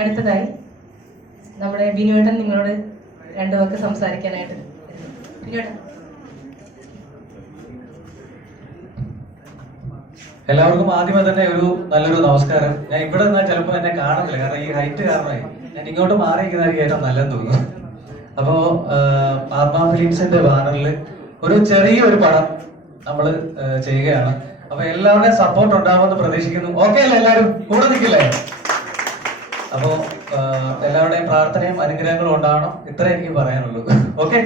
അടുത്തതായി നമ്മുടെ ബിനുവേട്ടൻ നിങ്ങളോട് രണ്ടു വാക്ക് സംസാരിക്കാനായിട്ട്. ബിനുവേട്ടൻ. എല്ലാവർക്കും ആദ്യമേ തന്നെ ഒരു നല്ലൊരു നമസ്കാരം. ഞാൻ ഇവിടെ നിന്നാൽ ചിലപ്പോൾ എന്നെ കാണത്തില്ല, കാരണം ഈ ഹൈറ്റ് കാരണമായി ഞാൻ ഇങ്ങോട്ട് മാറിയിരിക്കുന്നതായിരിക്കും ഏറ്റവും നല്ലതെന്ന് തോന്നുന്നു. അപ്പോ ആത്മാ ഫിലിംസിന്റെ ബാനറിൽ ഒരു ചെറിയൊരു പടം നമ്മൾ ചെയ്യുകയാണ്. അപ്പൊ എല്ലാവരുടെയും സപ്പോർട്ട് ഉണ്ടാവുമെന്ന് പ്രതീക്ഷിക്കുന്നു. ഓക്കെ അല്ലേ? എല്ലാവരും കൂടെ നിൽക്കില്ലേ? അപ്പോ എല്ലാവരുടെയും പ്രാർത്ഥനയും അനുഗ്രഹങ്ങളും ഉണ്ടാവണം. ഇത്രേ എനിക്ക് പറയാനുള്ളൂ. ഓക്കെ.